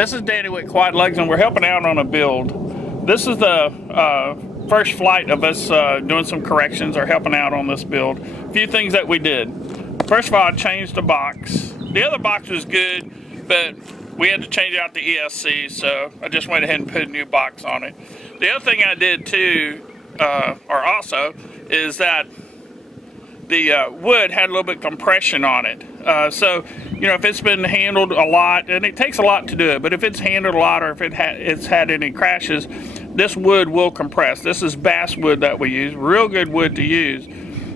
This is Danny with QuadLugs, and we're helping out on a build. This is the first flight of us doing some corrections or helping out on this build. A few things that we did. First of all, I changed the box. The other box was good, but we had to change out the ESC, so I just went ahead and put a new box on it. The other thing I did too, also, is that the wood had a little bit of compression on it. So, you know, if it's been handled a lot, and it takes a lot to do it, but if it's handled a lot or if it's had any crashes, this wood will compress. This is bass wood that we use, real good wood to use,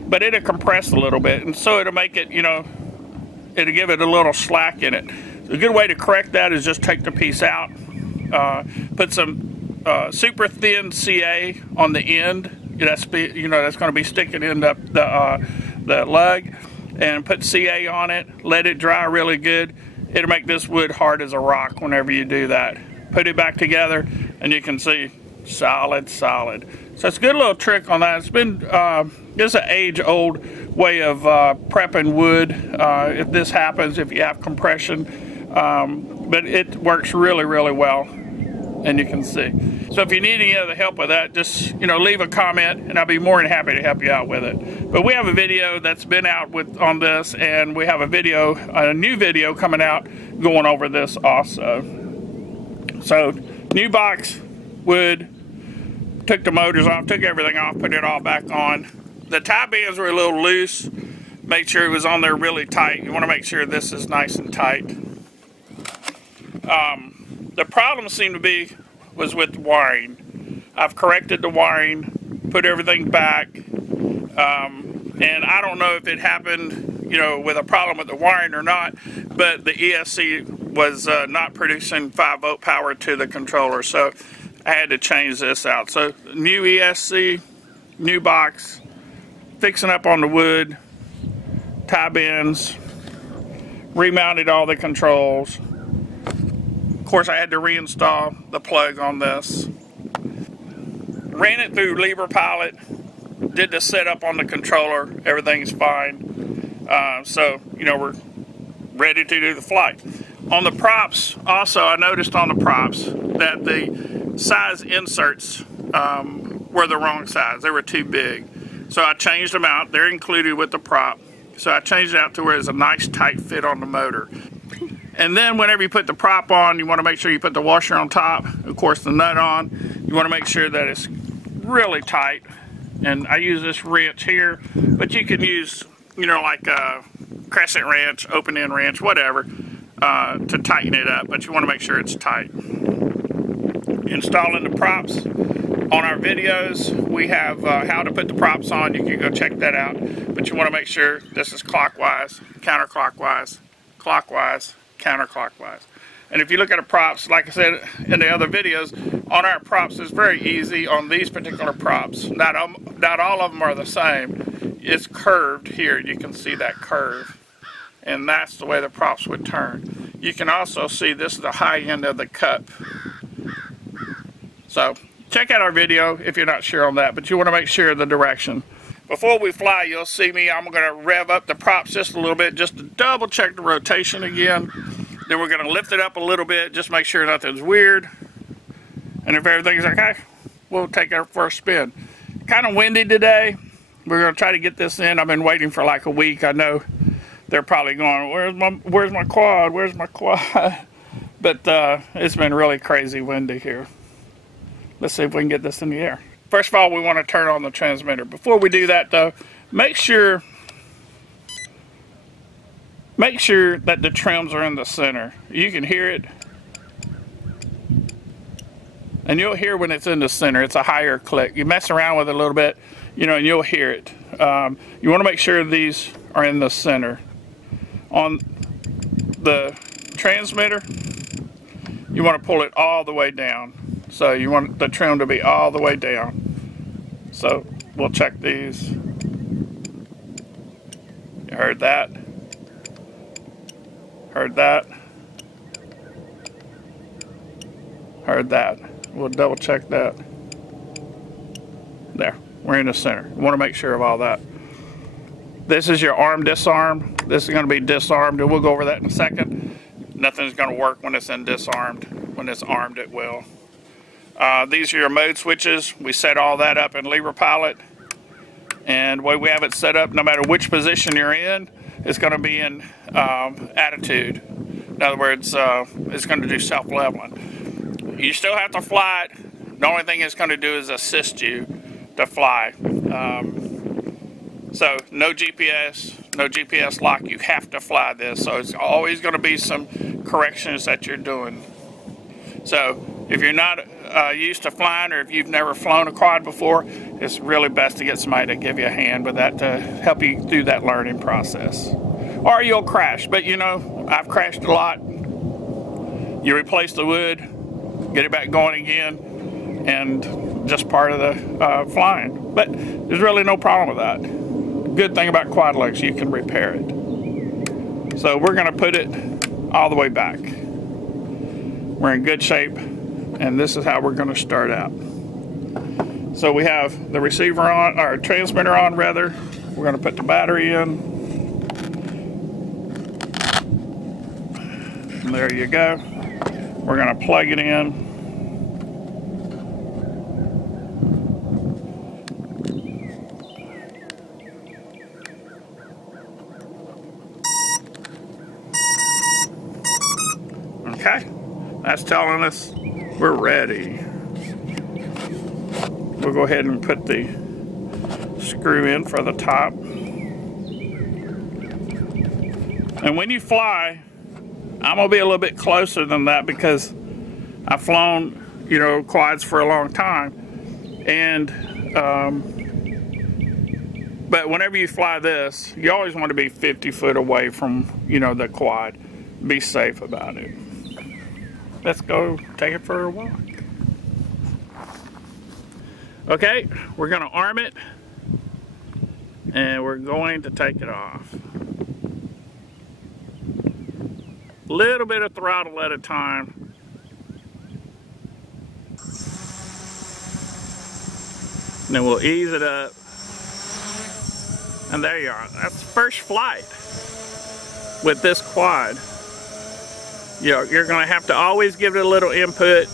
but it'll compress a little bit, and so it'll make it, you know, it'll give it a little slack in it. So a good way to correct that is just take the piece out, put some super thin CA on the end. That's going to be sticking in the lug, and put CA on it. Let it dry really good. It'll make this wood hard as a rock whenever you do that. Put it back together, and you can see solid. So it's a good little trick on that. It's been this is an age-old way of prepping wood. If this happens, if you have compression, but it works really well, and you can see. So if you need any other help with that, just, you know, leave a comment and I'll be more than happy to help you out with it. But we have a video that's been out on this, and we have a new video coming out going over this also. So new box, wood, took the motors off, took everything off, put it all back on. The tie bands were a little loose. Make sure it was on there really tight. You want to make sure this is nice and tight. The problem seemed to be was with the wiring. I've corrected the wiring, put everything back, and I don't know if it happened, you know, with a problem with the wiring or not, but the ESC was not producing 5-volt power to the controller, so I had to change this out. So new ESC, new box, fixing up on the wood, tie bends, remounted all the controls. Of course, I had to reinstall the plug on this. Ran it through Libre Pilot, did the setup on the controller, everything's fine. So, you know, we're ready to do the flight. On the props, also, I noticed on the props that the size inserts were the wrong size. They were too big. So I changed them out. They're included with the prop. So I changed it out to where it's a nice tight fit on the motor. And then whenever you put the prop on, you want to make sure you put the washer on top, of course the nut on. You want to make sure that it's really tight. And I use this wrench here, but you can use, you know, like a crescent wrench, open end wrench, whatever, to tighten it up, but you want to make sure it's tight. Installing the props. On our videos, we have how to put the props on. You can go check that out, but you want to make sure this is clockwise, counterclockwise, clockwise, counterclockwise. And if you look at the props, like I said in the other videos, on our props, it's very easy on these particular props. Not all of them are the same. It's curved here. You can see that curve. And that's the way the props would turn. You can also see this is the high end of the cup. So check out our video if you're not sure on that, but you want to make sure of the direction. Before we fly, you'll see me, I'm going to rev up the props just a little bit, just to double check the rotation again. Then we're going to lift it up a little bit, just make sure nothing's weird. And if everything's okay, we'll take our first spin. Kind of windy today. We're going to try to get this in. I've been waiting for like a week. I know they're probably going, where's my quad? Where's my quad? But it's been really crazy windy here. Let's see if we can get this in the air. First of all, we want to turn on the transmitter. Before we do that though, make sure that the trims are in the center. You can hear it. And you'll hear when it's in the center. It's a higher click. You mess around with it a little bit, you know, and you'll hear it. You want to make sure these are in the center. On the transmitter, you want to pull it all the way down. So you want the trim to be all the way down. So we'll check these. You heard that? Heard that? Heard that? We'll double check that. There, we're in the center. You want to make sure of all that. This is your arm disarm. This is going to be disarmed, and we'll go over that in a second. Nothing's going to work when it's in disarmed. When it's armed, it will. These are your mode switches. We set all that up in Lever Pilot. And the way we have it set up, no matter which position you're in, it's going to be in attitude. In other words, it's going to do self-leveling. You still have to fly it. The only thing it's going to do is assist you to fly. So no GPS lock. You have to fly this. So it's always going to be some corrections that you're doing. So if you're not used to flying, or if you've never flown a quad before, it's really best to get somebody to give you a hand with that to help you through that learning process. Or you'll crash. But you know, I've crashed a lot. You replace the wood, get it back going again, and just part of the flying. But there's really no problem with that. Good thing about QuadLugs, you can repair it. So we're going to put it all the way back. We're in good shape, and this is how we're going to start out. So we have the receiver on, or transmitter on rather. We're going to put the battery in. And there you go. We're going to plug it in. Okay, that's telling us we're ready. We'll go ahead and put the screw in for the top. And when you fly, I'm gonna be a little bit closer than that because I've flown, you know, quads for a long time. And but whenever you fly this, you always want to be 50 foot away from, you know, the quad. Be safe about it. Let's go take it for a walk. Okay, we're going to arm it, and we're going to take it off. Little bit of throttle at a time. And then we'll ease it up. And there you are. That's the first flight with this quad. You're going to have to always give it a little input,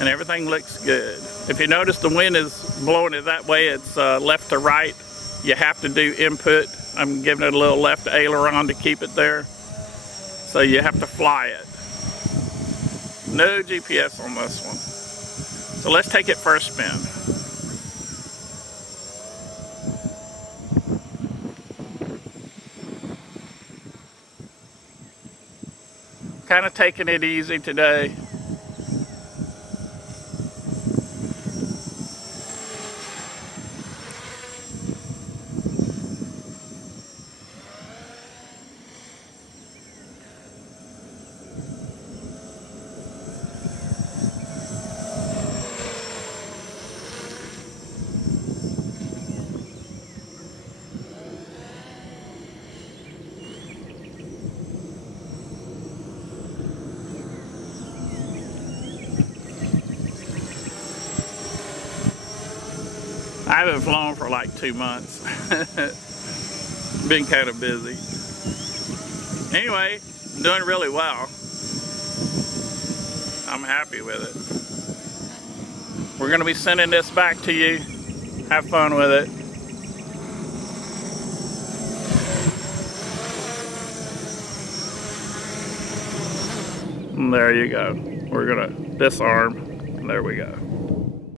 and everything looks good. If you notice the wind is blowing it that way, it's left to right. You have to do input. I'm giving it a little left aileron to keep it there. So you have to fly it. No GPS on this one. So let's take it for a spin. Kind of taking it easy today. I haven't flown for like 2 months. Been kind of busy. Anyway, doing really well. I'm happy with it. We're going to be sending this back to you. Have fun with it. And there you go. We're going to disarm. And there we go.